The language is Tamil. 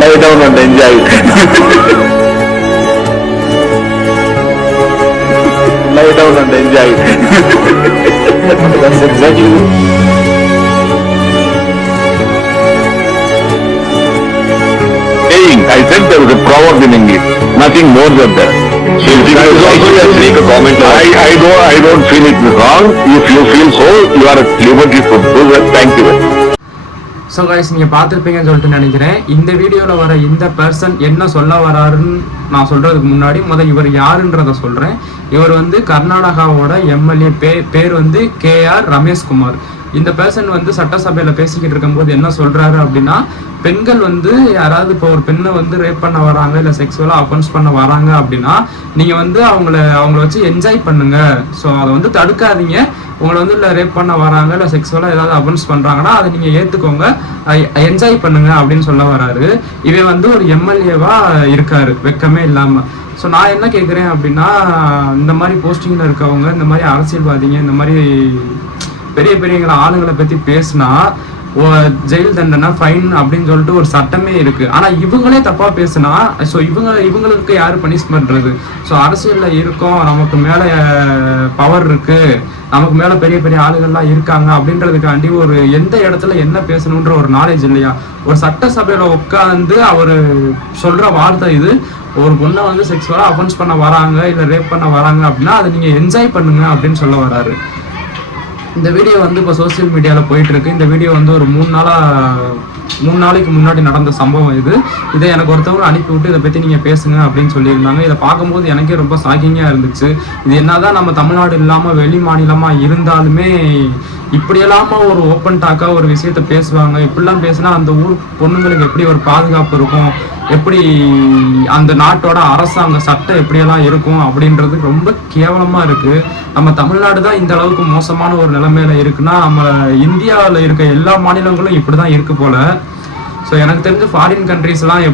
Lie down and enjoy. Lie down and enjoy. That's exactly. Saying, I said there was a proverb in English. Nothing more than that. So if that is also just make a comment. I don't feel it wrong. If you feel so, you are at liberty to do that. Thank you. So guys நீங்கள் பார்த்துருப்பீங்கன்னு சொல்லிட்டு நினைக்கிறேன். இந்த வீடியோவில் வர இந்த பர்சன் என்ன சொல்ல வராருன்னு நான் சொல்கிறதுக்கு முன்னாடி இவர் யாருன்றதை சொல்கிறேன். இவர் வந்து கர்நாடகாவோட எம்எல்ஏ, பேர் வந்து KR ரமேஷ்குமார். இந்த பர்சன் வந்து சட்டசபையில் பேசிக்கிட்டு இருக்கும்போது என்ன சொல்கிறாரு அப்படின்னா, பெண்கள் வந்து யாராவது இப்போ ஒரு பெண்ணை வந்து ரேப் பண்ண வராங்க இல்லை செக்ஸுவலாக அஃபென்ஸ் பண்ண வராங்க அப்படின்னா நீங்கள் வந்து அவங்கள வச்சு என்ஜாய் பண்ணுங்க. ஸோ அதை வந்து தடுக்காதீங்க. உங்களை வந்து இல்லை ரேப் பண்ண வராங்க இல்லை செக்ஸுவலாக ஏதாவது அஃபென்ஸ் பண்ணுறாங்கன்னா அதை நீங்கள் ஏற்றுக்கோங்க, என்ஜாய் பண்ணுங்க அப்படின்னு சொல்ல வராரு. இவன் வந்து ஒரு எம்எல்ஏவாக இருக்காரு, வெக்கமே இல்லாமல். ஸோ நான் என்ன கேட்குறேன் அப்படின்னா, இந்த மாதிரி போஸ்டிங்கில் இருக்கவங்க, இந்த மாதிரி அரசியல்வாதிங்க, இந்த மாதிரி பெரிய பெரிய ஆளுங்களை பற்றி பேசினா ஜெயில் தண்டனை, ஃபைன் அப்படின்னு சொல்லிட்டு ஒரு சட்டமே இருக்கு. ஆனா இவங்களே தப்பா பேசுனா ஸோ இவங்களுக்கு யாரு பனிஷ் பண்றது? ஸோ அரசியல்ல இருக்கோம், நமக்கு மேல பவர் இருக்கு, நமக்கு மேல பெரிய பெரிய ஆளுகள்லாம் இருக்காங்க அப்படின்றதுக்காண்டி ஒரு எந்த இடத்துல என்ன பேசணுன்ற ஒரு நாலேஜ் இல்லையா? ஒரு சட்டசபையில உட்காந்து அவரு சொல்ற வார்த்தை இது, ஒரு பொண்ணை வந்து செக்ஸுவலா அஃபென்ஸ் பண்ண வராங்க இல்லை ரேப் பண்ண வராங்க அப்படின்னா அதை நீங்க என்ஜாய் பண்ணுங்க அப்படின்னு சொல்ல வராரு. இந்த வீடியோ வந்து இப்போ சோசியல் மீடியாவில் போயிட்டுருக்கு. இந்த வீடியோ வந்து ஒரு 3 நாளைக்கு முன்னாடி நடந்த சம்பவம் இது. இதை எனக்கு ஒருத்தவங்க அனுப்பிவிட்டு இதை பற்றி நீங்கள் பேசுங்க அப்படின்னு சொல்லியிருந்தாங்க. இதை பார்க்கும்போது எனக்கே ரொம்ப ஷாக்கிங்காக இருந்துச்சு. இது என்னதான் நம்ம தமிழ்நாடு இல்லாமல் வெளி மாநிலமாக இருந்தாலுமே இப்படியெல்லாம ஒரு ஓப்பன் டாக்காக ஒரு விஷயத்த பேசுவாங்க. இப்படிலாம் பேசினா அந்த ஊர் பொண்ணுங்களுக்கு எப்படி ஒரு பாதுகாப்பு இருக்கும், எப்படி அந்த நாட்டோட அரசாங்க சட்டம் எப்படியெல்லாம் இருக்கும் அப்படின்றது ரொம்ப கேவலமாக இருக்குது. நம்ம தமிழ்நாடு தான் இந்த அளவுக்கு மோசமான ஒரு நிலைமையில இருக்குன்னா நம்ம இந்தியாவில் இருக்க எல்லா மாநிலங்களும் இப்படி தான் இருக்கு போல. ஸோ எனக்கு தெரிஞ்ச ஃபாரின் கண்ட்ரீஸ்லாம்